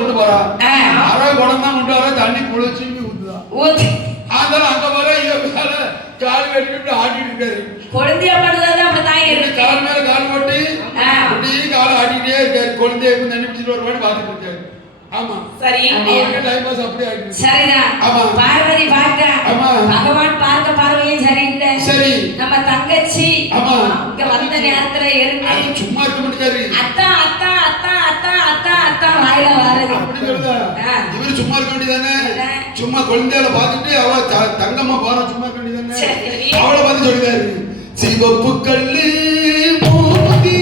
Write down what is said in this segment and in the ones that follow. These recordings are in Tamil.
கொண்டு போறா. அரை குடம் தான் கொண்டு வர தண்ணி குளிச்சு ஊத்துதான். அதெல்லாம் அங்க வர கால் கட்டிட்டு ஆடிட்டு இருக்காரு. குழந்தையா பண்ணுறது அப்படிதான் இருக்கு. கால் மேல கால் போட்டு அப்படியே காலை ஆடிட்டே இருக்காரு. குழந்தைய தண்ணி பிடிச்சிட்டு ஒரு மாதிரி பார்த்துட்டு இருக்காரு. ஆமா சரி. அவருக்கு டைம் பாஸ் அப்படியே ஆயிடுச்சு. சரிதான். ஆமா பார்வதி பார்க்க. ஆமா பகவான் பார்க்க பார்வையும் சரியில்லை. சரி நம்ம தங்கச்சி. ஆமா இங்க வந்த நேரத்துல இருந்து சும்மா இருக்க மாட்டாரு. அத்தா அத்தா அத்தா அத்தா அத்தா அத்தா வாயில வருது. அப்படி சொல்லுதா? இவரு சும்மா இருக்க வேண்டியதானே? சும்மா குழந்தையால பார்த்துட்டு அவ தங்கம்மா போறா சும்மா இருக்க வேண்டியதானே? அவளை பார்த்து சொல்லிட்டாரு. சிவப்பு கல்லு மோதி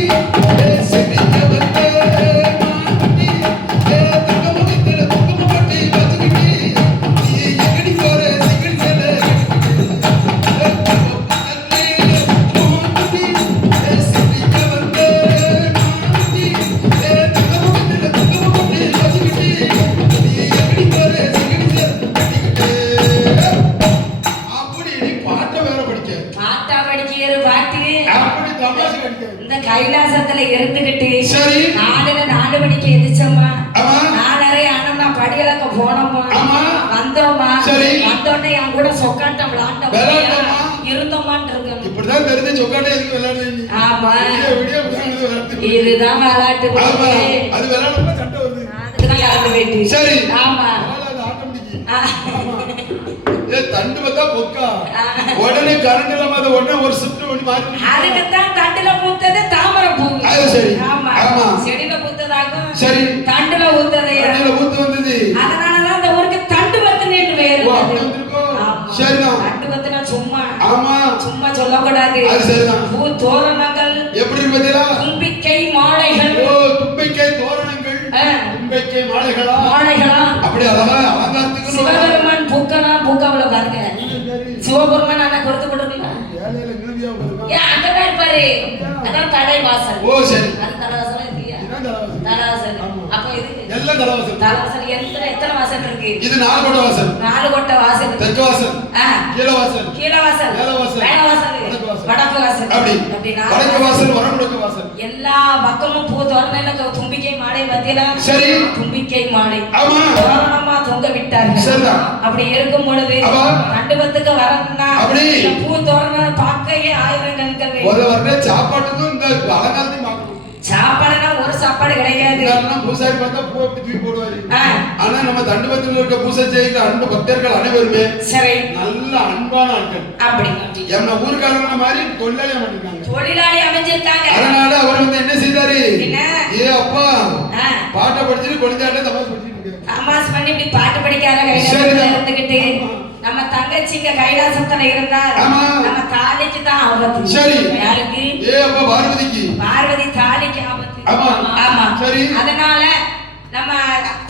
சிரிக்க வந்த கைலாசத்துல இருந்துகிட்டு நாலுல 4 மணிக்கு எதிர்ச்சோமா 4:30 ஆனோம்னா படியலக்க போனோமா வந்தோமா வந்தோடனே என் கூட சொக்காட்டம் விளாண்டோமா இருந்தோமான்னு இப்படிதான் தெரிஞ்சு சொக்காட்டம் எதுக்கு விளையாடுறீங்க? ஆமா இதுதான் விளையாட்டு. அது விளையாடுறப்ப சண்டை வருது. அதுதான் யாரு வேண்டி. சரி ஆமா தண்டு வந்தா பொக்கா உடனே கரண்ட் இல்லாம அதை உடனே ஒரு ஷிஃப்ட் பண்ணி மாத்தி அதுக்குத்தான் தண்டுல பூத்தது தாமரை பூ. அது சரி. ஆமா செடியில பூத்ததாகும். சரி தண்டுல பூத்தது தண்டுல பூத்து வந்தது. அதனாலதான் அந்த ஊருக்கு தண்டு வத்துனேன்னு பேரு. சரிதான். தண்டு வத்துனா சும்மா. ஆமா சும்மா சொல்லக்கூடாது. அது சரிதான். பூ தோரணங்கள் எப்படி இருக்கு பாத்தீங்களா? தும்பிக்கை மாலைகள். ஓ தும்பிக்கை தோரணங்கள் தும்பிக்கை மாலைகளா அப்படி அழகா அலங்காரத்துக்கு சிவபெருமான் பூக்கனா பூக்காவல பாருங்க. சிவபெருமான் அண்ணா கொடுத்து போட்டுருக்கீங்களா? ஏன் அங்க தான் இருப்பாரு. அதான் தடை வாசல். ஓ சரி. அது தலவாசல் இல்லையா? தலவாசல். அப்ப இது எல்லாம் தலவாசல். தலவாசல் எத்தனை வாசல் இருக்கு? இது 4 கொட்ட வாசல். 4 கொட்ட வாசல். தெற்கு வாசல். கீழ வாசல். கீழ வாசல். மேல வாசல். வடக்கு வாசல். அப்படி வடக்கு வாசல் வடக்கு வாசல். எல்லா பக்கமும் பூ தோரணங்க தும்பிக்கை மாலை வத்தில. சரி தும்பிக்கை மாலை. ஆமா தோரணமா தொங்க விட்டார்கள். சரிதான். அப்படி இருக்கும் பொழுது மண்டபத்துக்கு வரணும்னா அப்படி பூ தோரணம் பார்க்கவே 1000 கண்கள் வேணும். ஒரு வரே சாப்பாட்டுக்கும் இந்த அலங்காரத்தையும் பார்க்கணும். சாப்பாடுனா ஒரு சாப்பாடு கிடையாது. நான் பூசாரி பார்த்தா பூ அப்படி தூக்கி போடுவாரு. ஆனா நம்ம தண்டுபத்தில் இருக்க பூசை செய்கிற அன்பு பக்தர்கள் அனைவருமே சரி நல்ல அன்பான ஆட்கள். அப்படி நம்ம ஊர்க்காரங்க மாதிரி தொழிலாளி அமைஞ்சிருக்காங்க. தொழிலாளி அமைஞ்சிருக்காங்க. அதனால அவர் வந்து என்ன செய்தாரு? ஏ அப்பா பாட்டை படிச்சுட்டு குழந்தையாட்ட தமாஸ் படிச்சுட்டு இருக்காரு. தமாஸ் பண்ணி இப்படி பாட்டு படிக்காத கைலாசத்துல இருந்துகிட்டு நம்ம தங்கச்சிங்க கைலாசத்துல இருந்தா நம்ம தாலிக்கு தான் ஆபத்து. சரி யாருக்கு? ஏ அப்பா பார்வதிக்கு. பார்வதி தாலிக்கு ஆபத்து. ஆமா ஆமா சரி. அதனால நம்ம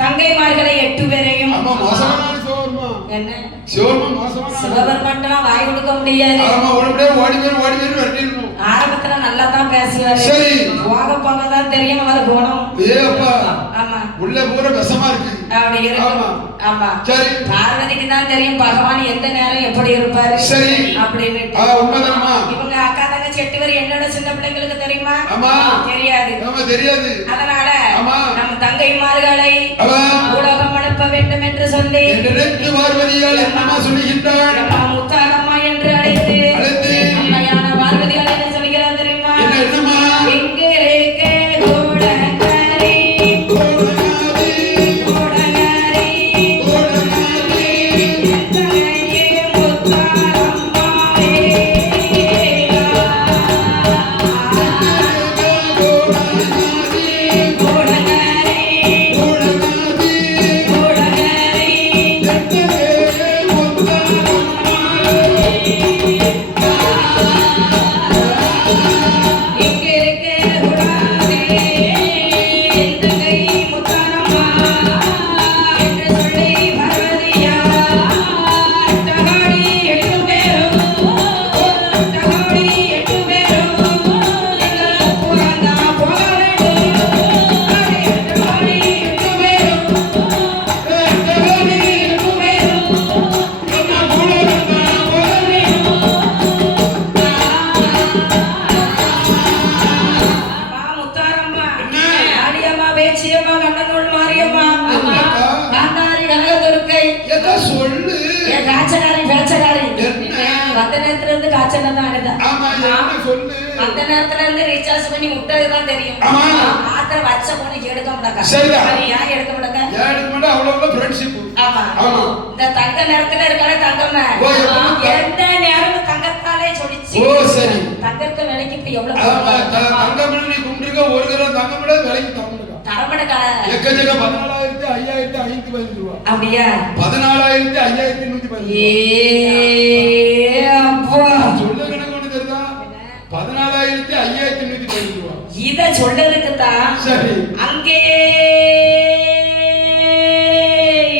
தங்கைமார்களை 8 பேரையும் ஆமா மோசமான சோர்மா என்ன சோர்மா மோசமான சிவபெருமான்லாம் வாய் கொடுக்க முடியாது. ஆமா ஓடிவே வரட்டிரணும். ஆரம்பத்துல நல்லா தான் பேசுவாரு. சரி போக போக தான் தெரியும் அவர் குணம். ஏ அப்பா ஆமா உள்ள பூரா விஷமா இருக்கு. அப்படி இருக்கு. ஆமா ஆமா சரி பார்வதிக்கு தான் தெரியும் பகவான் எந்த நேரம் எப்படி இருப்பாரு. சரி அப்படின்னு உண்மைதானமா? இவங்க அக்கா தங்கச்சி 8 பேர் என்னோட சின்ன பிள்ளைங்களுக்கு தெரியுமா? ஆமா தெரியாது. ஆமா தெரியாது. அதனால நம்ம தங்கைமார்களை ஊடகம் அனுப்ப வேண்டும் என்று சொல்லி நினைத்து பார்வதியால் என்னமா சொல்லுகின்றார்? முத்தாரம்மா என்று அழைத்து அம்மையான பார்வதியால் என்ன சொல்கிறார் தெரியுமா? என்னமா எங்கே இருக்கே கோடங்கரி கோடங்கரி கோடங்கரி கோடங்கரி தங்கையே முத்தாரம்மாவே கோடங்கரி கோடங்கரி பேச்சகாரி அந்த நேரத்துல இருந்து காய்ச்சல் தான் ஆகுது. அந்த நேரத்துல இருந்து ரீசார்ஜ் பண்ணி விட்டதுதான் தெரியும். ஆத்திர வச்ச போன எடுக்க மாட்டாங்க. ஏன் எடுக்க மாட்டாங்க? ஆமா இந்த தங்க நேரத்துல இருக்கானே தங்கம்மா எந்த நேரமும் தங்கத்தாலே சொல்லிச்சு. தங்கத்தை விலைக்கு இப்ப எவ்வளவு தரமடக்கால எக்கச்சக்க 14,515 ரூபா. அப்படியா? 14,515. சொல்ல கணக்கு ஒண்ணு தெரியுதா? 14,515 ரூபா. இத சொல்றதுக்கு தான் சரி அங்கே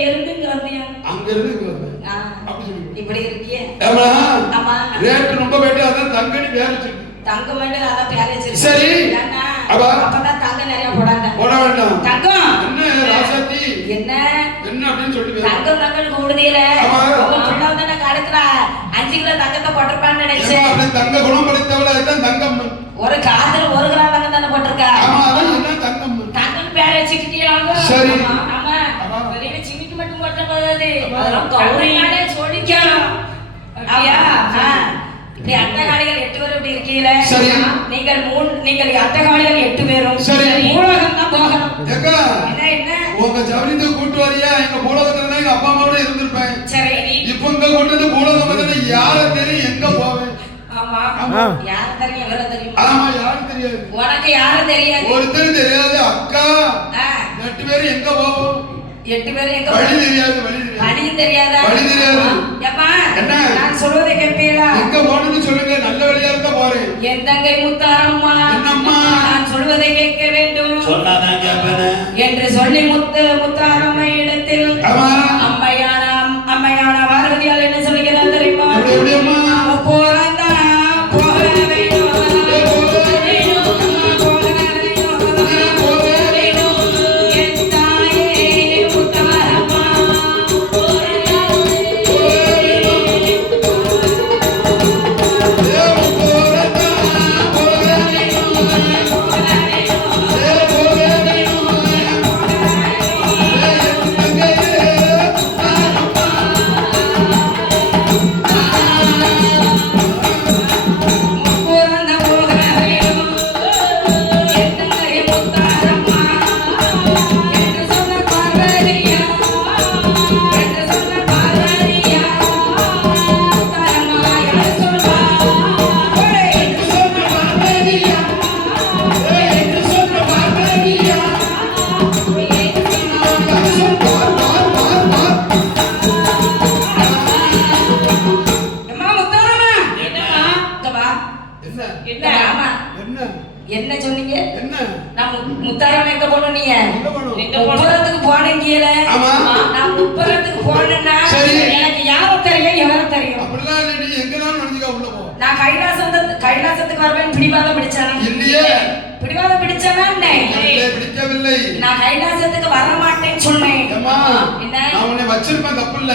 இருந்து வந்தியா? அங்க இருந்து வந்தேன். அப்படி சொல்லுங்க. இப்படி இருக்கியே. ஆமா ரேட் ரொம்ப வெட்டி அதான் தங்கடி பேர் வச்சிருக்கு. தங்க மட்டும் அதான் பேர் வச்சிருக்கு. சரி அப்பதான் தங்க நிறைய போடாங்க. போட வேண்டாம். தங்கம் என்ன ராசாத்தி என்ன என்ன அப்படின்னு சொல்லிட்டு தங்கம் தங்கன்னு கூடுதீல. உங்க புள்ள வந்து நான் கடத்துல 5 கிலோ தங்கத்தை போட்டிருப்பான்னு நினைச்சேன். அப்படி தங்க குணம் படைத்தவள அதுதான் தங்கம். ஒரு காதுல 1 கிராம் தங்கம் தானே போட்டிருக்கா. ஆமா அதான் என்ன தங்கம். தங்கம் பேர் வச்சுக்கிட்டியாங்க. சரி ஆமா வெளியில சிமிக்கு மட்டும் போட்ட போதாது. அதெல்லாம் கௌரியானே சொல்லிக்கலாம். அப்படியா? இப்படி அட்டகாளிகள் 8 பேர் இப்படி இருக்கீல. நீங்கள் அட்டகாளிகள் 8 பேரும் மூலகம் தான் போகணும். என்ன உங்க ஜவுளிக்கு கூட்டு வரியா? எங்க மூலகத்துல தான் எங்க அப்பா அம்மாவோட இருந்திருப்பேன். சரி இப்போ இங்க கூட்டு மூலகம் வந்து யார தெரியும் எங்க போவேன்? ஆமா யார தெரியும்? எவர தெரியும்? ஆமா யாருக்கு தெரியாது. உனக்கு யாரும் தெரியாது. ஒருத்தர் தெரியாது. அக்கா 8 பேர் எங்க போவோம்? 8 பேர் எங்க வழி தெரியாது. வழி தெரியாதா? வழி தெரியாது. ஏப்பா என்ன நான் சொல்வதை கேட்பீங்களா? எங்க போணும்னு சொல்லுங்க. நல்ல வழியா இருந்தா போறேன். என் தங்கை முத்தாரம்மா என்னம்மா நான் சொல்வதை கேட்க வேண்டும். சொன்னாதான் கேட்பேன் என்று சொல்லி முத்தாரம்மா இடத்தில் அம்மையான பார்வதியால் என்ன சொல்லுகிறார் தெரியுமா? எப்படியம்மா போறந்தா போக வேண்டும் என்ன சொன்னீங்க? நான் முத்தாரம் எங்க போனோம்? நீங்க முப்பரத்துக்கு போனீங்கல. நான் முப்பரத்துக்கு போனேன்னா எனக்கு யாரும் தெரியும் எவரும் தெரியும். நான் கைலாசத்துக்கு வருவேன். பிடிவாதம் பிடிச்சானா? பிடிவாதம் பிடிச்சானா? நான் கைலாசத்துக்கு வர மாட்டேன்னு சொன்னேன். என்ன வச்சிருப்பேன் தப்பு இல்ல.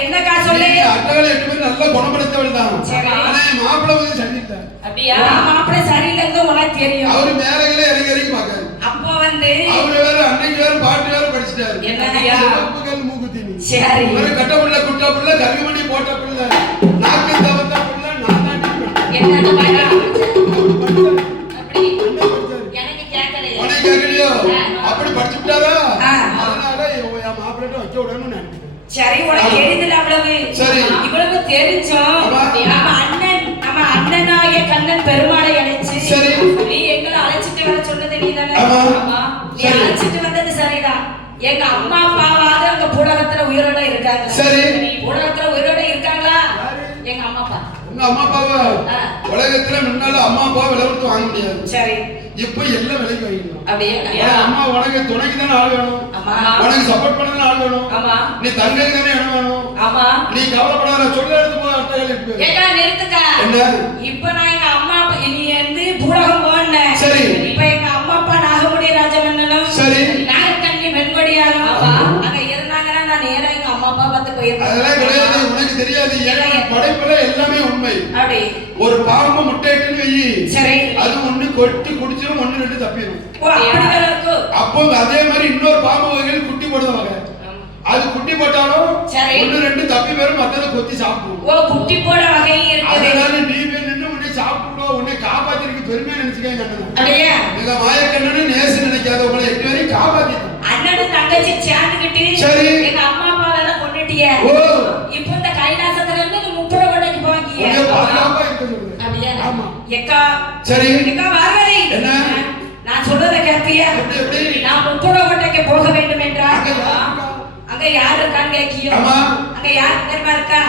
என்னக்கா சொல்லு? அட்டகளை 8 பேர் நல்ல குணப்படுத்தவள் தான். ஆனா மாப்பிள்ளை வந்து சரியில்லை. அப்படியா? மாப்பிள்ளை சரியில்லைங்க உனக்கு தெரியும். அவரு மேலகளே இறங்கி பாக்காரு. அப்போ வந்து அவரு வேற அன்னைக்கு வேற பாட்டு வேற படிச்சிட்டாரு. என்னையா? சிவப்புகள் மூக்குத்தினி. சரி. ஒரு கட்டப்புள்ள குட்டப்புள்ள கருகமணி போட்ட புள்ள நாக்கு தவத்த புள்ள நானாட்டி. என்னது பாடா? அப்படி எனக்கு கேட்கலையே. உனக்கு கேட்கலையோ? அப்படி படிச்சுட்டாரா? அதனால என் மாப்பிள்ளை வைக்க விடணும்னு நினைக்கிறேன். சரி உனக்கு தெரியுதுல அவ்வளவு. சரி இவ்வளவு தெரிஞ்சோம். நம்ம அண்ணனாகிய கண்ணன் பெருமாளை அழைச்சு நீ எங்களை அழைச்சிட்டு வர சொன்னது நீதானே? நீ அழைச்சிட்டு வந்தது சரிதான். எங்க அம்மா அப்பாவாவது அங்க பூலகத்துல உயிரோட இருக்காங்க. சரி பூலகத்துல உயிரோட இருக்காங்களா? எங்க அம்மா அப்பா. உங்க அம்மா அப்பாவா? உலகத்துல முன்னால அம்மா அப்பா விலை கொடுத்து வாங்க முடியாது. சரி இப்ப எல்லாம் விலைக்கு வாங்கிடணும். அப்படியே அம்மா உனக்கு துணைக்கு தானே ஆள் வேணும். உனக்கு சப்போர்ட் பண்ண தானே ஆள் வேணும். நீ தங்கைக்கு தானே இடம் வேணும். நீ கவலைப்படாத. சொல்ல எடுத்து போ. அட்டைகள் இருக்கு. நிறுத்துக்கா. என்ன இப்ப நான் எங்க அம்மா நீ வந்து பூலகம் போனேன். சரி இப்ப எங்க அம்மா அப்பா நாகமுடி ராஜமன்னனும் சரி நாகக்கண்ணி வெண்கொடியாரும் அங்க இருந்தாங்கன்னா நான் நேரா எங்க அம்மா அப்பா பார்த்து போயிருக்கேன். அதெல்லாம் கிடையாது. உனக்கு தெரியாது. படைப்புல எல்லாமே உண்மை. அப்படி ஒரு பாம்பு முட்டையிட்டுன்னு வெயி. சரி அது ஒண்ணு கொட்டி குடிச்சிரும். 1 2 தப்பிடும். அப்போ அதே மாதிரி இன்னொரு பாம்பு வகைகள் குட்டி போடுவாங்க. அது குட்டி போட்டாலும் 1 2 தப்பி பேரும் மத்தத கொத்தி சாப்பிடுவோம். ஓ குட்டி போட வகையும் இருக்குது. அதனால நீ போய் நின்னு உன்னை சாப்பிடுறோம், உன்னை காப்பாத்திருக்கு பெருமையா நினைச்சுக்கங்க அண்ணன். அப்படியே நீங்க மாயக்கண்ணனு நேச நினைக்காத உங்களை 8 வரையும் காப்பாத்திட்டோம். அண்ணனும் தங்கச்சி சேர்ந்துக்கிட்டு சரி எங்க அம்மா அப்பா வேற கொண்டுட்டிய. ஓ இப்போ இந்த கைலாசத்துல இருந்து நீ முப்புரவடைக்கு போகிய. உன்னை பாதுகாப்பா இருக்க சொல்லுங்க. அப்படியே ஆமா எக்கா சரி எக்கா வாரதி என்ன நான் சொல்றத கேப்பியா? எப்படி நான் முப்புரவடைக்கு போக வேண்டும் என்றால் அங்க யார் இருக்கான்னு கேக்கியோ. ஆமா அங்க யார் தெரியுமா இருக்கா?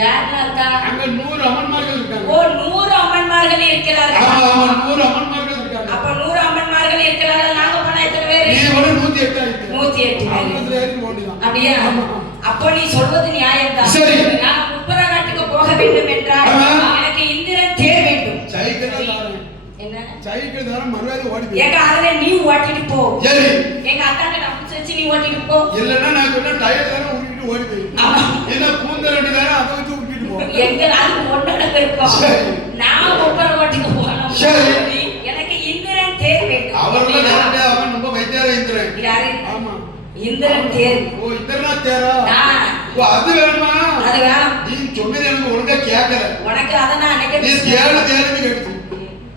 யாருன்னா இருக்கா? அங்க 100 அம்மன்மார்கள் இருக்காங்க. ஓ 100 அம்மன்மார்கள் இருக்கிறார்கள். ஆமா ஆமா 100 அம்மன்மார்கள் இருக்காங்க. அப்ப 100 அம்மன்மார்கள் இருக்கிறார்கள். நாங்க போனா எத்தனை பேர்? நீ ஒரு 108 ஆயிட்டு. 108 பேர். அப்படியே அப்ப நீ சொல்வது நியாயம்தான். சரி நான் முப்புரகாட்டுக்கு போக வேண்டும் என்றால் எனக்கு இந்திரன் தேர் வேண்டும். சைக்கிள் தாரேன். என்ன சைக்கிள் தாரேன் மறுவாதி ஓடி. ஏங்க அதுல நீ ஓட்டிட்டு போ. சரி எங்க அக்காட்ட நம்பிச்சு வச்சு நீ ஓட்டிட்டு போ. இல்லன்னா நான் சொன்ன டயர் தான உருட்டிட்டு ஓடி போய். என்ன கூந்தல் ரெண்டு தான அத வச்சு உருட்டிட்டு போ. எங்க அது ஒண்ணோட இருக்கும். நான் முப்புரகாட்டுக்கு போகணும். சரி எனக்கு இந்திரன் தேர் வேண்டும். அவர்ல நேரடியா அவன் ரொம்ப வைத்தியரா இந்திரன். யாரு? ஆமா இந்திரன் தேர். ஓ இந்திரனா தேரா? ஓ அது வேணுமா? அது வேணும். நீ சொன்னது எனக்கு ஒழுங்கா கேட்கல. உனக்கு அத நான் அன்னைக்கு நீ தேடு தேடுன்னு கேட்டுச்சு.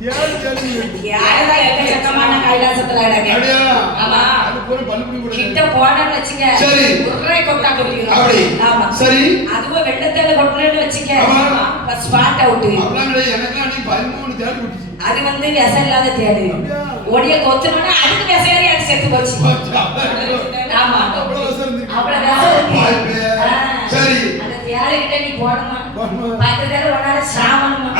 தேடு தேடுன்னு கேட்டுச்சு. யாரடா எங்க சத்தமான கைலாசத்துல கிடக்கு. அப்படியா? ஆமா. அது போற பல்புடி கூட. கிட்ட போனன்னு வெச்சுங்க. சரி. ஒரே கொட்டா கொட்டிரும். அப்படி. ஆமா. சரி. அதுவும் வெள்ளத்தல கொட்டணும்னு வெச்சுக்க. ஆமா. Spot out. அப்படியே எனக்கு நீ 13 தேடு கொட்டிச்சு. அது வந்து விஷம் இல்லாத தேடு. ஒடிய கொத்துனோனே அதுக்கு விஷம் ஏறி செத்து போச்சு. ஆமா. அவ்வளவு விஷம் இருக்கு. அவ்வளவு விஷம் இருக்கு. சரி. அந்த தேடு கிட்ட நீ போணுமா? பத்து தேடு ஒன்னால சாமணுமா?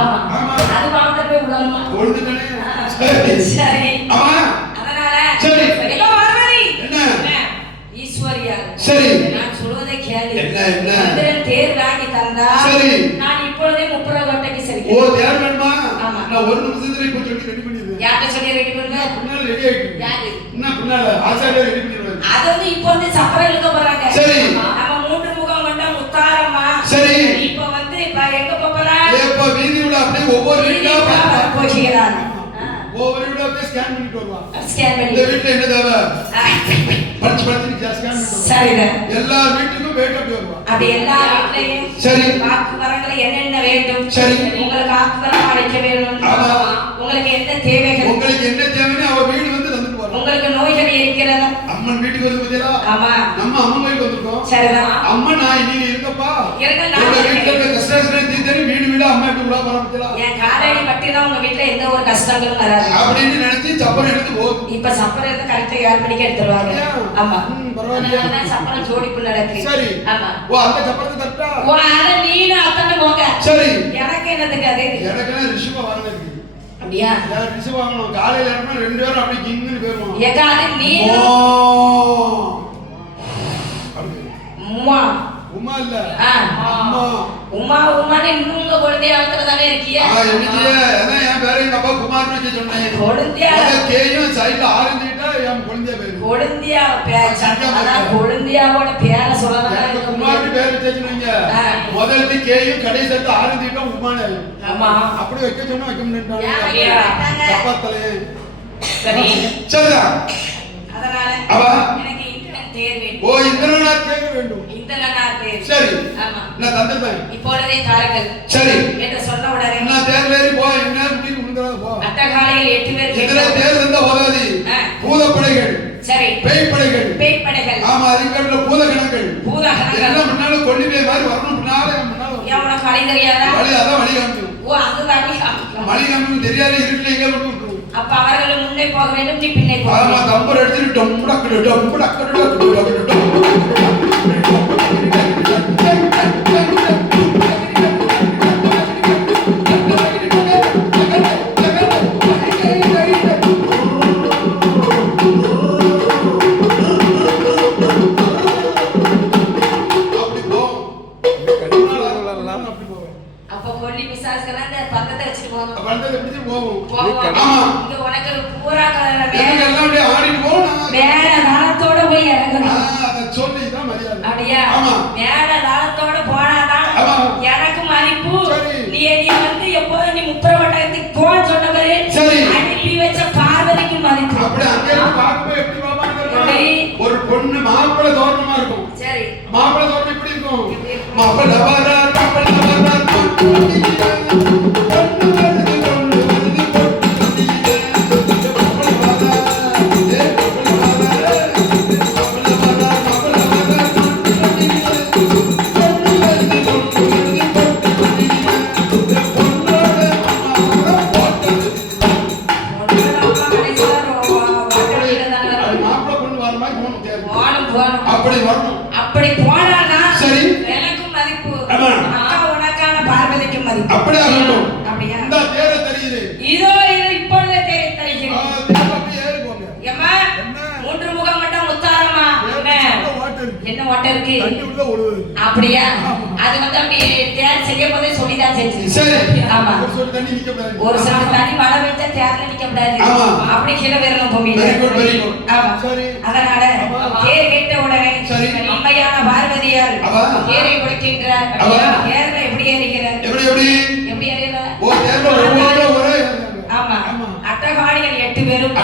ஆமா. அது வாங்க போய் விடணுமா? ஓடுதுனே. சரி. ஆமா. அதனால சரி. எங்க வரவரி? என்ன? ஈஸ்வரியா. சரி. நான் சொல்வதை கேளு. என்ன என்ன? இந்திரன் தேர் வாங்கி தந்தா. சரி. நான் இப்பொழுதே முப்புரகோட்டைக்கு சரி. ஓ தேர் வேணுமா? ஆமா. நான் ஒரு நிமிஷத்துல இப்ப சொல்லி ரெடி பண்ணிடுறேன். யார்ட்ட சொல்லி ரெடி பண்ணுங்க? பின்னால ரெடி ஆயிட்டு. யாரு? என்ன பின்னால ஆசாரியா ரெடி பண்ணிடுவாங்க. அது வந்து இப்போ வந்து சப்பரம் இழுக்க போறாங்க. சரி. நம்ம மூன்று முகம் கொண்ட முத்தாரம்மா. சரி. இப்போ வந்து எங்க போறா? ஏப்பா வீதி உள்ள அப்படியே ஒவ்வொரு வீட்டா போகிறாங்க. ஒவ்வொரு வீட்டா அப்படியே ஸ்கேன் பண்ணிட்டு வருவா. ஸ்கேன் பண்ணி. இந்த வீட்ல என்ன தேவை? படிச்சு படிச்சு ஸ்கேன் பண்ணிட்டு. சரிதான். எல்லா வீட்டுக்கும் போயிட்டு அப்படியே வருவா. அப்படி எல்லா வீட்லயும் சரி வாக்கு வரங்களை என்னென்ன வேண்டும்? சரி. உங்களுக்கு வாக்கு வரம் அளிக்க வேண்டும். ஆமா. உங்களுக்கு என்ன தேவைகள்? உங்களுக்கு என்ன தேவைன்னு அவ வீடு வந்து தந்துட்டு போறா. உங்களுக்கு நோய்கள் இருக்கிறதா? அம்மன் வீட்டுக்கு வந்து பாத்தீங்களா? ஆமா. நம்ம அம்மன் வீட்டுக்கு வந்திருக்கோம். சரிதான். அம்மன் நான் நீங்க இருக்கப்பா. இருங்க நான் உங்க வீட்ல இருக்க கஷ்டம் தீர்த்து வீடு வீடு அம்மா வீட்டுக்கு உள்ள போறா பாத்தீங்களா? என் காலடி பட்டி தான் உங்க வீட்ல எந்த ஒரு கஷ்டங்களும் வராது. அப்படின்னு நினைச்சு சப்பரம் எடுத்து போகுது. இப்ப சப்பரம் எடுத்து கரெக்டா 7 மணிக்கு எடுத்துருவாங்க. ஆமா. பரவாயில்லையா? நான் சப்பரம் ஜோடிக்குள்ள நடக்கு. சரி. ஆமா. ஓ அந்த சப்பரத்தை தட்டா? ஓ அத நீனு அத்தனை போங்க. சரி. எனக்கு என்னதுக்கு அது? எனக்குனா ரிஷப வரல இருக்கு. அப்படியா? யார் ரிஷப வாங்கணும்? காலையில ஏறனா 2 பேரும் அப்படியே கிங்னு பேருவாங்க. ஏக்கா அது நீனு உமா உமா இல்ல. அம்மா. உமான்னு இன்னும் உங்க குழந்தைய ஆத்துல தானே இருக்கியா? என்னையே அதான் என் பேரை எங்க அப்பா குமார்னு வச்சு சொன்னேன். குழந்தையா? கேயும் சைடுல ஆரம்பிட்டா என் குழந்தைய பேரு. குழந்தையா குழந்தையாவோட பேரை சொல்லலாம். குமார்னு பேர் வச்சுனீங்க. முதல்ல கேயும் கடைசில ஆரம்பிட்டா உமானே. ஆமா. அப்படி வைக்க சொன்னா வைக்க முடியல. தப்பத்தலே. சரி. சரிதான். அதனால அவ எனக்கு இந்திரன் தேர் வேண்டும். ஓ இந்திரனார் தேர் வேண்டும். இந்திரனார் தேர். சரி. ஆமா. நான் தந்துறேன். இப்பொழுதே தாருங்கள். சரி. என்று சொன்ன உடனே நான் தேர்ல ஏறி போ என்ன முடிவு உண்டறத போ. அட்டகாலையில் 8 பேர் இந்திர தேர் வந்த போதாதி. பூதப்படைகள். சரி. பேய்ப்படைகள். பேய்ப்படைகள். ஆமா அதுக்கடுல பூதகணங்கள். பூதகணங்கள். எல்லாம் முன்னால கொல்லிவே மாதிரி வரணும் முன்னால முன்னால. ஏன் உனக்கு வழி தெரியாதா? வழி அதான் வழி காமிக்கும். ஓ அது வழி காமிக்கும். வழி காமிக்கும் தெரியாத இருட்டுல எங்க விட்டு விட்டுரும். அப்ப அவர்கள் முன்னே போக வேண்டும் நீ பின்னே போக வேண்டும். ஆமா தம்பர் எடுத்து டம்டக்கடு அப்ப கொல்லி பிசாசுகளா அந்த பந்தத்தை வச்சிட்டு போவோம். பந்தத்தை பிடிச்சு போவோம். ஆமா. இங்க உனக்கு பூரா கலர்ல மேல எல்லாம் அப்படியே ஆடிட்டு போணும். மேல தாளத்தோட போய் இறங்கணும். அத சொல்லி தான் மரியாதை. அப்படியே. ஆமா. மேல தாளத்தோட போனாதான் எனக்கு மதிப்பு. நீ வந்து எப்போது நீ முத்திரவட்டத்துக்கு போ சொன்னவரே. சரி. அள்ளி வச்ச பார்வதிக்கு மதிப்பு. அப்படியே அங்க இருந்து பாக்கும்போது எப்படி பாப்பாங்க? ஒரு பொண்ணு மாப்பிள்ளை தோரணமா இருக்கும். சரி. மாப்பிள்ளை தோரணம் எப்படி இருக்கும்? இருக்கும் மாப்பிள்ள வரா மாப்பிள்ள வரா தொட்டு வண்டியிலே பொண்ணு வருது பொண்ணு வருது பொட்டு வண்டியிலே மாப்பிள்ள வரா மாப்பிள்ள வரா மாப்பிள்ள வரா மாப்பிள்ள வரா தொட்டு வண்டியிலே பொண்ணு வருது பொண்ணு வருது பொட்டு வண்டியிலே பொண்ணோட அம்மா வர போட்டது அப்படி போனா சரி எனக்கும் மதிப்பு அக்கா உனக்கான பார்வதிக்கும் மதிப்பு அப்படி ஆகட்டும் அப்படியா இந்த தேர தெரியுது இதோ இது இப்பொழுதே தெரிகிறது ஏமா மூன்று முகம் மட்டும் முத்தாரமா என்ன ஓட்ட இருக்கு அப்படியா அது வந்து அப்படி தேர் செய்யும் போதே சொல்லிதான் செஞ்சு ஆமா ஒரு சில தண்ணி வள வச்சா தேர்ல நிக்க கூடாது அப்படி கீழே வரணும் பூமியில ஆமா அதனால தேர் கேட்ட உடனே அம்மையான பார்வதியார் தேரை கொடுக்கின்றார் தேர்ல எப்படி ஏறுகிறார் எப்படி ஏறுகிறார் ஓ தேர்ல ஒரே ஆமா அட்டகாளிகள் 8 பேரும்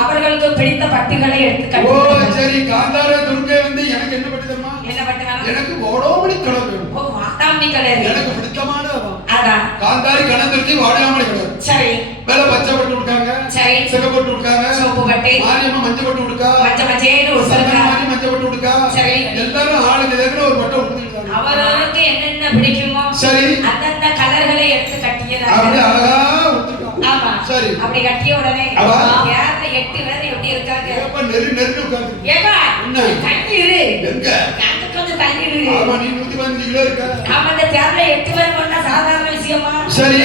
அவர்களுக்கு பிடித்த பட்டுகளை எடுத்து கட்டி ஓ சரி காந்தார துர்க்கை வந்து எனக்கு என்ன பட்டு தெரியுமா என்ன பட்டுனா எனக்கு ஓடோமணி கலர் வேணும் ஓ வாடாமணி கலர் எனக்கு பிடித்தமானது அதான் காந்தாரி கணதுர்க்கி வாடாமணி கலர் சரி மேல பச்சை பட்டு விட்டாங்க சரி சிகப்பு பட்டு விட்டாங்க சோப்பு பட்டு மாரியம்மா மஞ்சள் பட்டு விடுக்கா மஞ்சேன்னு ஒரு சரக்கு மஞ்சள் பட்டு விடுக்கா சரி எல்லாரும் ஆளுக்கு எதிர ஒரு பட்டு உடுத்திட்டாங்க அவரவருக்கு என்னென்ன பிடிக்குமோ சரி அந்தந்த கலர்களை எடுத்து கட்டியதா அப்படி அழகா உடுத்திட்டாங்க ஆமா சரி அப்படி கட்டிய உடனே யாரே 8 பேர் எப்படி இருக்காங்க ஏப்பா நெருங்கி உட்கார்ந்து ஏப்பா என்ன தண்ணி இரு எங்க காத்து கொஞ்சம் தண்ணி இரு ஆமா நீ 115 கிலோ இருக்க ஆமா இந்த தேர்ல 8 பேர் கொண்டா சாதாரண விஷயமா சரி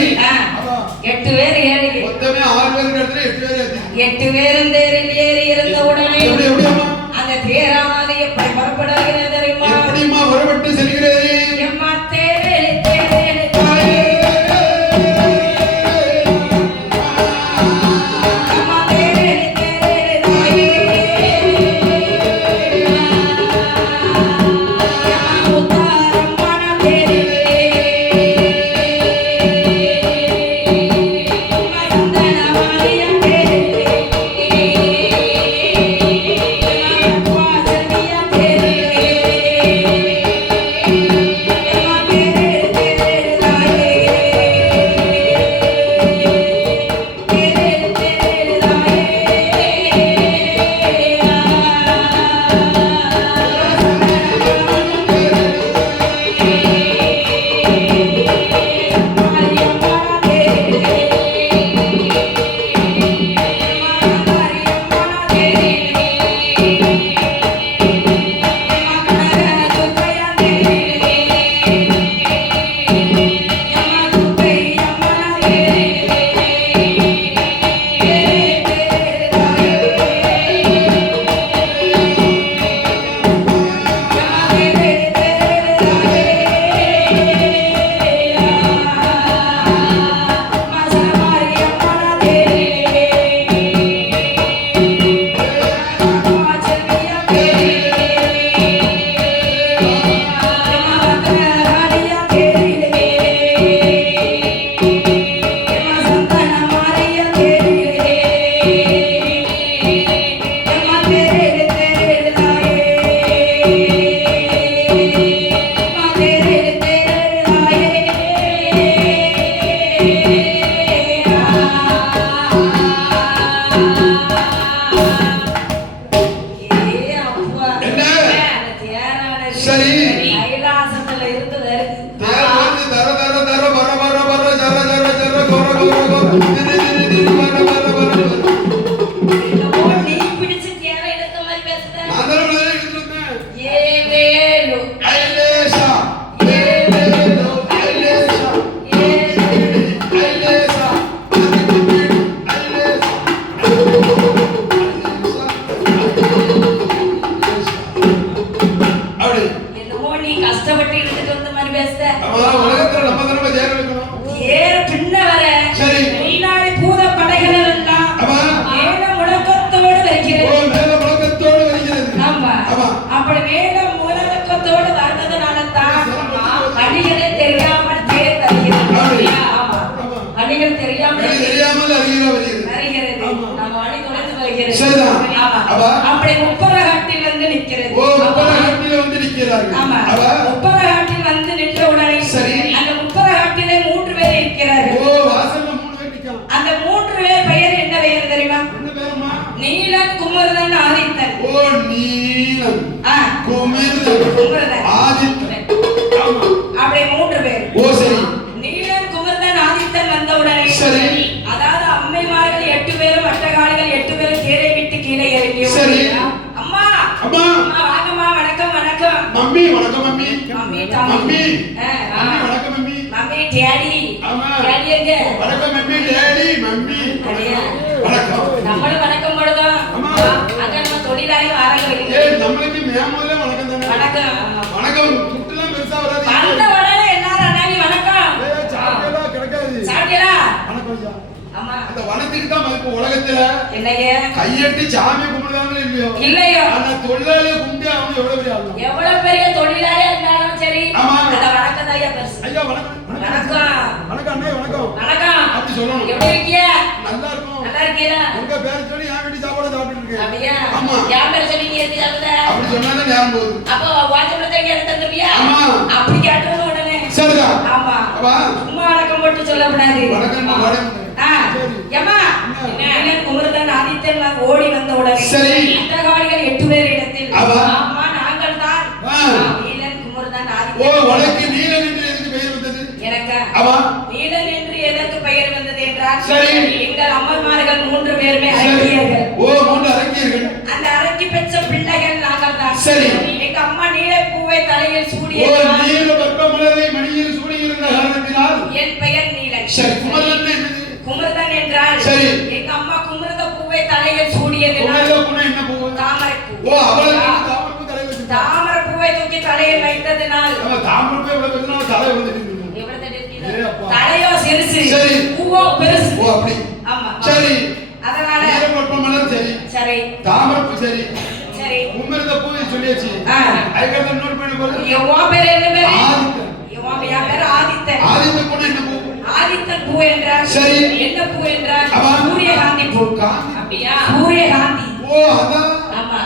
8 பேர் ஏறி மொத்தமே 6 பேருக்கு இடத்துல 8 பேர் ஏத்தி 8 பேரும் தேரில் ஏறி இருந்த உடனே எப்படி அம்மா அந்த தேரானது எப்படி புறப்படுகிறது தெரியுமா எப்படிமா புறப்பட்டு செல்கிறது எம்மா தேரில் தேரில் தாயே அப்படி முப்பரகத்தில் வந்து நிற்கிறது. ஓ முப்பரகத்தில் வந்து நிற்கிறார்கள். ஆமா. மம்மி வணக்கம் மம்மி. Mummy daddy. ஆமா டாடி எங்க? வணக்கம் மம்மி டாடி மம்மி வணக்கம். நம்மளும் வணக்கம் போடுதோம். அங்க நம்ம தொழிலாளி வாராங்க. ஏய் நம்மளுக்கு மேமோல வணக்கம் தானே. வணக்கம் வணக்கம். துட்டுலாம் பெருசா வராது. வந்த உடனே எல்லாரும் அண்ணாவி வணக்கம். ஏய் சாப்பிடல கிடக்காது. சாப்பிடல. வணக்கம் ஐயா. ஆமா அந்த வணக்கத்துக்கு தான் மதிப்பு உலகத்துல. என்னங்க கையெடுத்து சாமி கும்பிடுறாங்களோ இல்லையோ. இல்லையோ. ஆனா தொழிலாளியை கும்பிட்டு அவன் எவ்வளவு பெரிய ஆளு. எவ்வளவு பெரிய தொழிலாளியா இருந்தாலும் சரி. ஆமா அந்த வணக்கம் தான் ஐயா பெருசு. ஐயா வணக்கம். வணக்கம். வணக்கம் அண்ணே வணக்கம். வணக்கம். அப்படி சொல்லணும். எப்படி இருக்கீங்க? நல்லா இருக்கும். நல்லா இருக்கீங்களா? உங்க பேர் சொல்லி என் வீட்டு சாப்பாடு சாப்பிட்டு இருக்கேன். அப்படியே. ஆமா. என் பேர் சொல்லி நீ எப்படி சாப்பிடுற? அப்படி சொன்னாதான் ஞாபகம் போகுது. அப்போ வாட்ஸ்அப்ல தேங்க எடுத்து தந்துருவியா? ஆமா. அப்படி கேட்டது உடனே. சரிதான். ஆமா. அப்பா சும்மா வணக்கம் போட்டு சொல்லக்கூடாது. வணக்கம் வணக்கம். ஏம்மா என்ன குமரன் ஆதித்தன் ஓடி வந்த உடனே சரி அட்டகாளிகள் 8 பேர் இடத்தில் ஆமா நாங்கள் தான் நீலன் குமரன் ஆதித்தன். ஓ உனக்கு நீலன் என்று எதுக்கு பெயர் வந்தது? எனக்கு ஆமா நீலன் என்று எதற்கு பெயர் வந்தது என்றால் சரி எங்கள் அம்மன்மார்கள் 3 பேருமே அரக்கியர்கள். ஓ 3 அரக்கியர்கள். அந்த அரக்கி பெற்ற பிள்ளைகள் நாங்கள் தான். சரி எங்க அம்மா நீல பூவை தலையில் ஓ சூடியதால் நீல பற்ப மலரை மணியில் சூடியிருந்த காரணத்தினால் என் பெயர் நீலன். சரி குமரன் என்னது? குமரன் என்றால் சரி எங்க அம்மா குமரத பூவை தலையில் சூடியதினால் குமரத பூ என்ன பூ? தாமரை பூ. ஓ அவளுக்கு தாமரை பூ தலையில் வச்சு தாமரை பூவை தூக்கி தலையில் வைத்ததினால் நம்ம தாமரை பூ எவ்வளவு பெருசுனா தலை வந்துட்டு எவ்வளவு தடிக்கு அப்பா தலையோ சிறுசு சரி பூவோ பெருசு. ஓ அப்படி ஆமா சரி அதனால நீல பற்ப மலர் சரி சரி தாமரை பூ சரி சரி குமரத பூ சொல்லியாச்சு. அதுக்கு இன்னொரு பேர் போடு. எவ்வா பேர் என்ன பேர்? ஆதித்தன். எவ்வா பேர் ஆதித்தன். ஆதித்தன் பூ என்ன பூ? ஆதித்தன் பூ என்றால் சரி என்ன பூ என்றால் ஆமா. சூரியகாந்தி பூ. காந்தி. அப்படியா? சூரியகாந்தி. ஓ அதான் ஆமா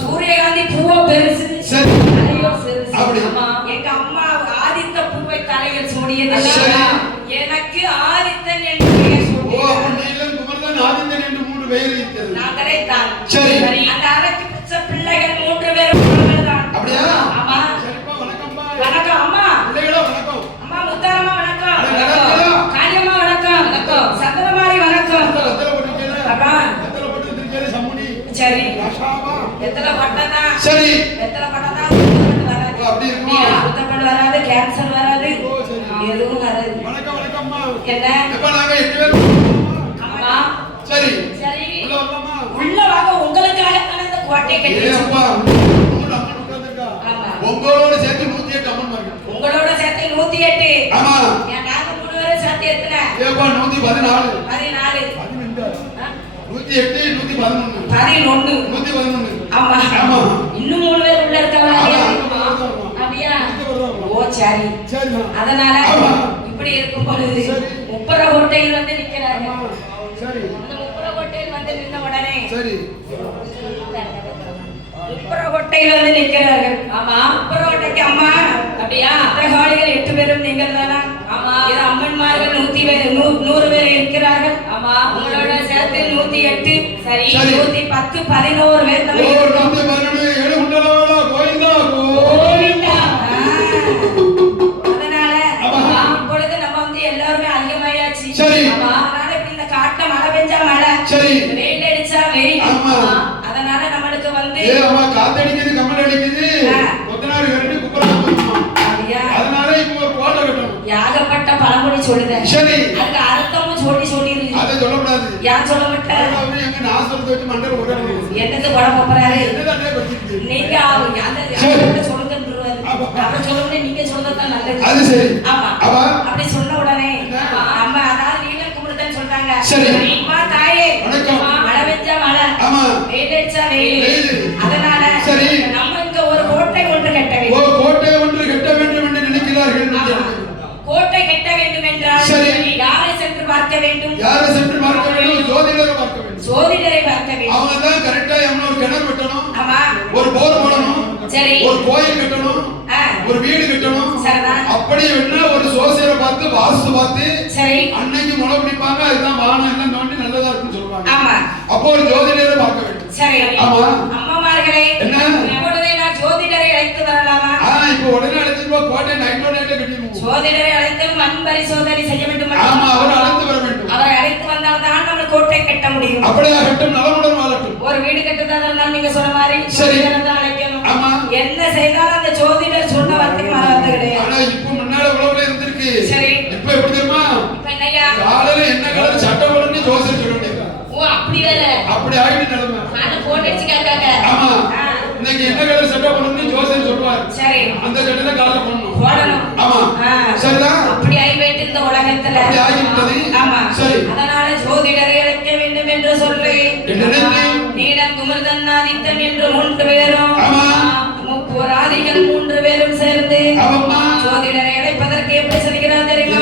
சூரியகாந்தி பூவோ பெருசு சரி தலையோ சிறுசு. அப்படி. ஆமா எங்க அம்மா ஆதித்த பூவை தலையில் சரி. சூடியதினால் எனக்கு ஆதித்தன் என்று பெயர் ஓ அப்ப சூடினார். நீலன் குமரன் ஆதித்தன் என்று 3 பெயர் இருக்கிறது. நாங்களே தான். சரி அந்த அரக்கி பெற்ற பிள்ளைகள் 3 பேரும் அவர்கள் தான். அப்படியா? ஆமா சரிப்பா வணக்கம்ப்பா. வணக்கம் அம்மா. பிள்ளைகளா வணக்கம். அம்மா முத்தாரம்மா வணக்கம். வணக்கம். காளியம்மா வணக்கம். வணக்கம். சந்திரமாரி வணக்கம். எத்தனை போட்டுருக்கீங்க? அப்பா எத்தனை போட்டு வந்திருக்கீங்க? சம்முனி. சரி ராஷாவா? எத்தனை பட்டதா? சரி எத்தனை பட்டதா? வராது. ஓ, அப்படி இருக்குமா? சுத்தப்பல் வராது, கேன்சர் வராது. ஓ சரி. எதுவும் வராது. வணக்கம் வணக்கம்மா. என்ன? எப்ப நாங்க 8 பேர் அம்மா. சரி சரி. உள்ள வரலாமா? உள்ள வாங்க உங்களுக்காக தான் இந்த கோட்டை கட்டி ஏப்பா உங்களோட அம்மன் உட்கார்ந்திருக்கா. ஆமா. உங்களோட சேர்த்து 108 அம்மன் மார்க்கு. உங்களோட சேர்த்து 108. ஆமா. நாங்க 3 பேரும் சேர்த்து எத்தனை? ஏப்பா 114. 14. 12. 108 111. 11. 111. ஆமா. ஆமா. இன்னும் 3 பேர் உள்ள இருக்காங்க. ஆமா. அப்படியா? ஓ சரி. சரிமா. அதனால ஆமா. இப்படி இருக்கும் பொழுது சரி. முப்பர கோட்டையில் வந்து நிக்கிறாங்க. சரி. அந்த முப்பர கோட்டையில் வந்து நின்ன உடனே சரி. முப்பர கோட்டையில் வந்து நிக்கிறார்கள். ஆமா. முப்பர கோட்டைக்கு அம்மா அப்படியா? அட்டகாளிகள் 8 பேரும் நீங்கள் தானா? ஆமா. இது அம்மன்மார்கள் 100 பேர் இருக்கிறார்கள். ஆமா. உங்களோட சேர்த்து 108. சரி. 110 11 பேர் ஓ நம்ம 111 ஏழு உண்டலோட கோயிந்தா கோவிந்தா. அதனால இப்பொழுது நம்ம வந்து எல்லாருமே அதிகமாயாச்சு. சரி. அதனால இப்ப இந்த காட்டுல மழை பெஞ்சா மழை, சரி. வெயில் அடிச்சா வெயில். ஆமா. அதனால நம்மளுக்கு வந்து ஏ அம்மா காத்தடிக்குது கம்மல் அடிக்குது. கொத்தனார் கரண்டி குப்பரா போடுமா. அப்படியா? அதனால இப்போ ஒரு கோட்டை கட்டணும். யாகப்பட்ட பழமொழி சொல்லுதேன். சரி. அதுக்கு அர்த்தமும் சொல்லிரு. அதை சொல்லக்கூடாது. யார் சொல்ல மாட்டார்? அவரு எங்க நாசரத்தை வச்சு மண்டல ஓடணும். என்னது படம் போறாரு? என்னதானே பத்திருக்கு. நீங்க அந்த சொல்லுங்கன்றாரு. அவர் சொல்லுங்க நீங்க சொல்றதுதான் நல்லது. அது சரி. ஆமா. அவா அப்படி சொன்ன உடனே அம்மா அதாவது நீலன் குமரன் சொல்றாங்க. சரி. அம்மா தாயே வணக்கம். மழை பெஞ்சா மழை, ஆமா. வெயில் அடிச்சா வெயில். வெயில். அதனால சரி. நம்ம இங்க ஒரு கோட்டை ஒன்று கட்ட ஓ வேண்டும். கோட்டை ஒன்று கட்ட வேண்டும் என்று நினைக்கிறார்கள். கோட்டை கட்ட வேண்டும் என்றால் சரி. யாரை சென்று பார்க்க வேண்டும்? யாரை சென்று பார்க்க வேண்டும்? ஜோதிடரை பார்க்க வேண்டும். சோதிடரை பார்க்க வேண்டும். அவங்க தான் கரெக்டா எவ்வளவு ஒரு கிணறு வெட்டணும். ஆமா. ஒரு போர் போடணும். சரி. ஒரு கோயில் கட்டணும். ஒரு வீடு கட்டணும். சரிதான். அப்படி என்ன ஒரு சோசியரை பார்த்து வாஸ்து பார்த்து சரி அன்னைக்கு முளை பிடிப்பாங்க. அதுதான் வானம் எல்லாம் நோண்டி நல்லதா இருக்குன்னு சொல்லுவாங்க. ஆமா. அப்போ ஒரு ஜோதிடரை பார்க்க வேண்டும். சரி. ஆமா. அம்மாமார்களே என்ன? இப்பொழுதே நான் ஜோதிடரை அழைத்து வரலாமா? இப்போ உடனே அழைச்சிட்டு போ. கோட்டை நைட்டோ நைட்டே கட்டிடுவோம். ஜோதிடரை அழைத்து மண் பரிசோதனை செய்ய வேண்டும். ஆமா அவர் அழைத்து வர வேண்டும். அவரை அழைத்து வந்தால் தான் நம்ம கோட்டை கட்ட முடியும். அப்படியே கட்டும் நலமுடன் வாழட்டும். ஒரு வீடு கட்டுறதா இருந்தாலும் நீங்க சொன்ன மாதிரி சரி. ஜோதிடரை தான் அழைக்கணும். ஆமா. என்ன செய்தாலும் அந்த ஜோதிடர் சொன்ன வார்த்தைக்கு மாறாத கிடையாது. ஆனா இப்ப முன்னால உலகத்துல இருந்திருக்கு. சரி. இப்ப எப்படி தெரியுமா? இப்ப என்னையா? காலையில என்ன கலர் சட்டை போடணும்னு ஜோசியர் சொல்ல முடியாது. ஓ அப்படி வேற. அப்படி ஆயிட்டு நிலைமை. நான் போன் அடிச்சு கேட்காத. ஆமா. இன்னைக்கு என்ன கலர் சட்டை போடணும்னு ஜோசியர் சொல்லுவார். சரி. அந்த சட்டையில காலையில போடணும். ஆமா. சரிதான். அப்படி ஆயிட்டு இந்த உலகத்துல. அப்படி ஆகிவிட்டது. ஆமா. சரி. அதனால ஜோதிடரை அழைக்க வேண்டும் என்று சொல்லி நீலம் குமர்தன் ஆதித்தன் என்று 3 பேரும் முப்போராதிகள் 3 பேரும் சேர்ந்து ஜோதிடரை அழைப்பதற்கு எப்படி செல்கிறார் தெரியுமா?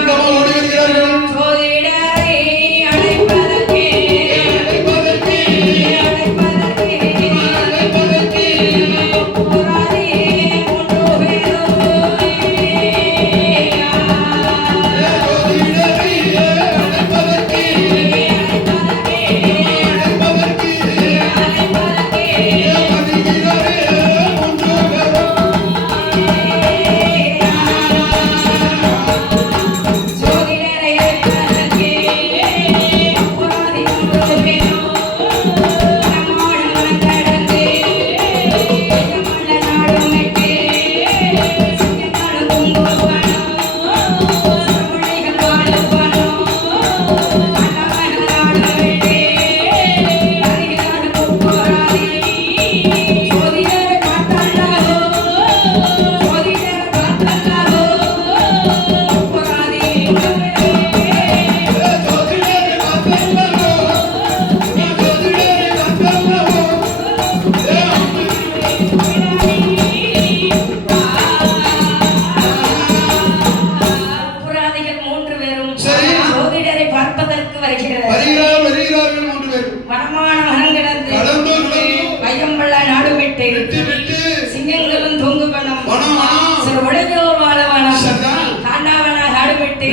ஜோதிடரை அழைப்பதற்கு சிங்கங்களும் தூங்கு பணம் சில உலகோர் வாழவானம் காண்டாவன காடுவிட்டு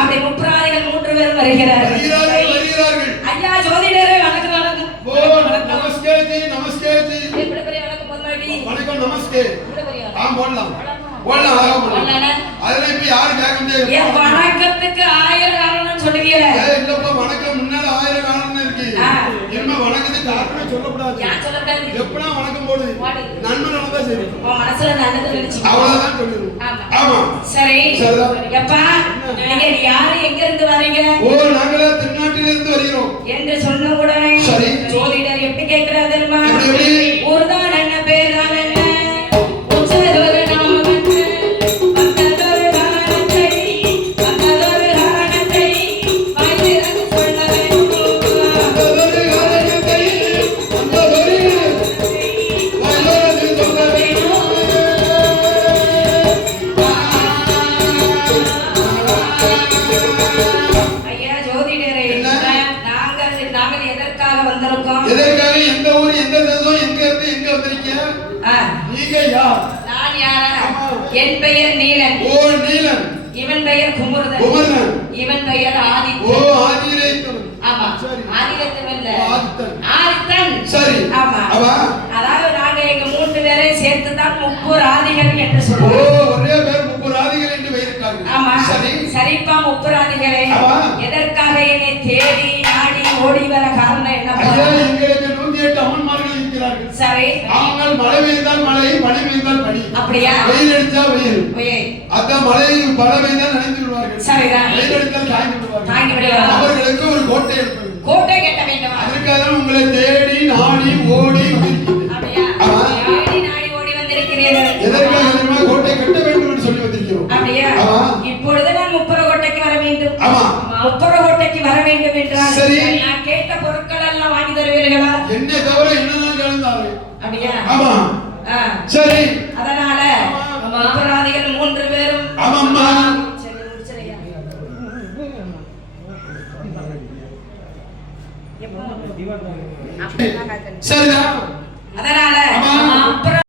அப்படி முப்பராதிகள் 3 பேரும் வருகிறார்கள். ஐயா ஜோதிடரே வணக்கம் வணக்கம். நமஸ்கே ஜி நமஸ்கே ஜி. எப்படி பெரிய வணக்கம் போடுமாடி? வணக்கம் நமஸ்கே. போடலாம் அதெல்லாம் இப்ப யாரு கேட்க முடியாது. ஏன் வணக்கத்துக்கு 1000 காரணம் சொல்லுவீங்க? இல்லப்பா வணக்கம் முன்னால 1000 காரணம் இருக்கு. இனிமே வணக்கத்துக்கு யாருமே சொல்லக்கூடாது. ஏன் சொல்லக்கூடாது? எப்பனா வணக்கம் போடு. நன்மை நடந்தா சரி. உன் மனசுல நல்லது நினைச்சு அவ்வளவுதான் சொல்லுது. ஆமா சரி. எப்பா நீங்க யாரு எங்க இருந்து வரீங்க? ஓ நாங்களா திருநாட்டில இருந்து வருகிறோம் என்று சொன்ன உடனே சரி ஜோதிடர் எப்படி கேக்குறாரு தெரியுமா? ஊர்தான் என்ன பேர் தான் என்ன எதற்காக எந்த ஊர் எந்த தேசம் எங்க இருந்து எங்க வந்திருக்கீங்க? நீங்க யார்? நான் யாரா? என் பெயர் நீலன். ஓ நீலன். இவன் பெயர் குமர்தன். குமர்தன். இவன் பெயர் ஆதித்தன். ஓ ஆதிரேத்தன். ஆமா சரி. ஆதிரேத்தன் இல்ல. ஆதித்தன். ஆதித்தன். சரி. ஆமா. அவா அதாவது நாங்க எங்க 3 பேரை சேர்த்து தான் முப்பராதிகள் என்று ஓ சொல்றோம். ஒரே பேர் முப்பராதிகள் என்று பெயர்க்காங்க. ஆமா. சரி. சரிப்பா முப்பராதிகளே. எதற்காக என்னை தேடி நாடி ஓடி வர காரணம் என்ன? ஐயா எங்களுக்கு 108 அம்மன்மார்கள் இருக்கிறார்கள். சரி. அவங்க மழை பெய்தால் மழை பனி பெய்தால் பனி. அப்படியா? வெயில் அடிச்சா வெயில். அத மழை மழை பெய்தால் நனைந்து விடுவார்கள். சரிதான். வெயில் அடித்தால் காய்ந்து விடுவார்கள். காய்ந்து விடுவார்கள். அவர்களுக்கு ஒரு கோட்டை எழுப்ப கோட்டை கட்ட வேண்டும். அதற்காக உங்களை தேடி நாடி ஓடி வந்திருக்கிறேன். அப்படியா? தேடி நாடி ஓடி வந்திருக்கிறீர்கள். எதற்காக தெரியுமா? கோட்டை கட்ட வேண்டும் என்று சொல்லி வந்திருக்கிறோம். அப்படியா? இப்பொழுது நான் முப்பர கோட்டைக்கு வர வேண்டும். ஆமா. முப்பர கோட்டைக்கு வர வேண்டும் என்றால் சரி. நான் கேட்ட பொருட்கள் எல்லாம் வாங்கி தருவீர்களா? என்ன தவிர என்னதான் கலந்தாரு? அப்படியா? ஆமா. சரி. அதனால முப்பராதிகள் 3 பேரும் ஆமாம்மா. சரிதான். அதனால